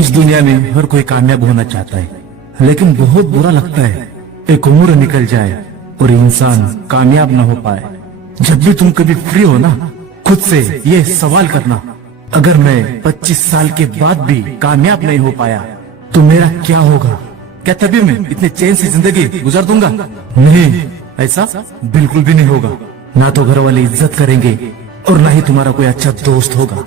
इस दुनिया में हर कोई कामयाब होना चाहता है, लेकिन बहुत बुरा लगता है एक उम्र निकल जाए और इंसान कामयाब ना हो पाए। जब भी तुम कभी फ्री हो ना, खुद से ये सवाल करना, अगर मैं 25 साल के बाद भी कामयाब नहीं हो पाया तो मेरा क्या होगा? क्या तभी मैं इतने चैन से जिंदगी गुजार दूंगा? नहीं, ऐसा बिल्कुल भी नहीं होगा। ना तो घर वाले इज्जत करेंगे और ना ही तुम्हारा कोई अच्छा दोस्त होगा।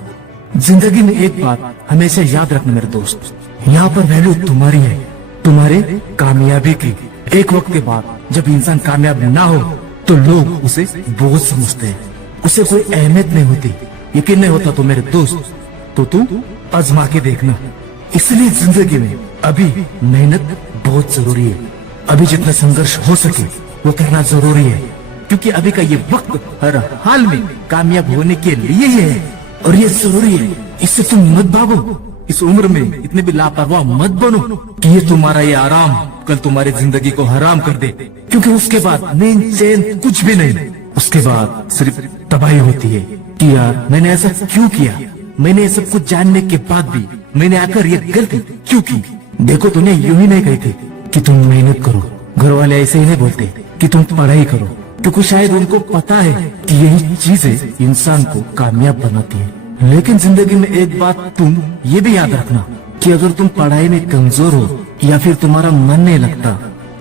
जिंदगी में एक बात हमेशा याद रखना मेरे दोस्त, यहाँ पर वैल्यू तुम्हारी है, तुम्हारे कामयाबी की। एक वक्त के बाद जब इंसान कामयाब ना हो तो लोग उसे बोझ समझते हैं, उसे कोई अहमियत नहीं होती। यकीन नहीं होता तो मेरे दोस्त, तो तुम आजमा के देखना। इसलिए जिंदगी में अभी मेहनत बहुत जरूरी है। अभी जितना संघर्ष हो सके वो करना जरूरी है, क्योंकि अभी का ये वक्त हर हाल में कामयाब होने के लिए ही है और ये जरूरी है। इससे तुम मत भागो, इस उम्र में इतने भी लापरवाह मत बनो कि ये तुम्हारा ये आराम कल तुम्हारी जिंदगी को हराम कर दे, क्योंकि उसके बाद नींद चैन कुछ भी नहीं। उसके बाद सिर्फ तबाही होती है कि यार मैंने ऐसा क्यों किया, मैंने ये सब कुछ जानने के बाद भी मैंने आकर ये गलती क्यों की। देखो तूने यूं ही नहीं कही थी कि तुम मेहनत करो, घर वाले ऐसे ही नहीं बोलते कि तुम पढ़ाई करो, क्योंकि शायद उनको पता है कि यही चीजें इंसान को कामयाब बनाती है। लेकिन जिंदगी में एक बात तुम ये भी याद रखना कि अगर तुम पढ़ाई में कमजोर हो या फिर तुम्हारा मन नहीं लगता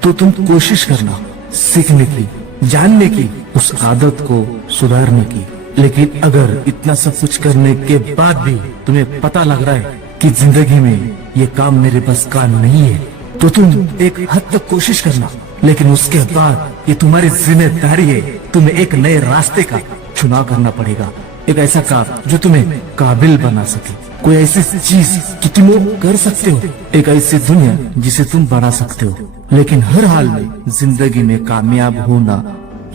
तो तुम कोशिश करना सीखने की, जानने की, उस आदत को सुधारने की। लेकिन अगर इतना सब कुछ करने के बाद भी तुम्हें पता लग रहा है कि जिंदगी में ये काम मेरे बस का नहीं है, तो तुम एक हद तक कोशिश करना, लेकिन उसके बाद ये तुम्हारी जिम्मेदारी है, तुम्हें एक नए रास्ते का चुनाव करना पड़ेगा। एक ऐसा काम जो तुम्हें काबिल बना सके, कोई ऐसी चीज कि तुम वो कर सकते हो, एक ऐसी दुनिया जिसे तुम बना सकते हो। लेकिन हर हाल में जिंदगी में कामयाब होना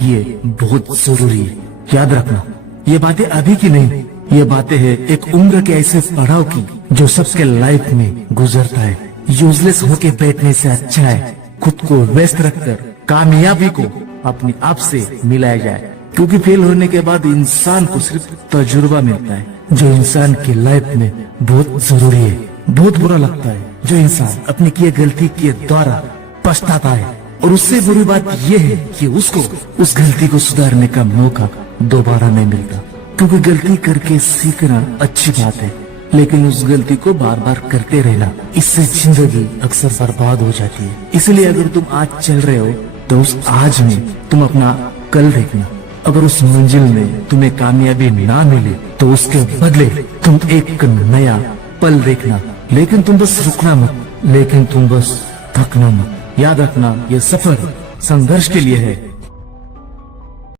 ये बहुत जरूरी है। याद रखना, ये बातें अभी की नहीं, ये बातें हैं एक उम्र के ऐसे पड़ाव की जो सबके लाइफ में गुजरता है। यूजलेस होके बैठने से अच्छा है खुद को व्यस्त रखकर कामयाबी को अपने आप से मिलाया जाए, क्योंकि फेल होने के बाद इंसान को सिर्फ तजुर्बा मिलता है, जो इंसान की लाइफ में बहुत जरूरी है। बहुत बुरा लगता है जो इंसान अपनी किए गलती के द्वारा पछताता है, और उससे बुरी बात यह है कि उसको उस गलती को सुधारने का मौका दोबारा नहीं मिलता। क्योंकि गलती करके सीखना अच्छी बात है, लेकिन उस गलती को बार बार करते रहना, इससे जिंदगी अक्सर बर्बाद हो जाती है। इसलिए अगर तुम आज चल रहे हो तो उस आज में तुम अपना कल देखना। अगर उस मंजिल में तुम्हें कामयाबी ना मिले तो उसके बदले तुम एक नया पल देखना। लेकिन तुम बस रुकना मत, लेकिन तुम बस थकना मत। याद रखना, ये सफर संघर्ष के लिए है,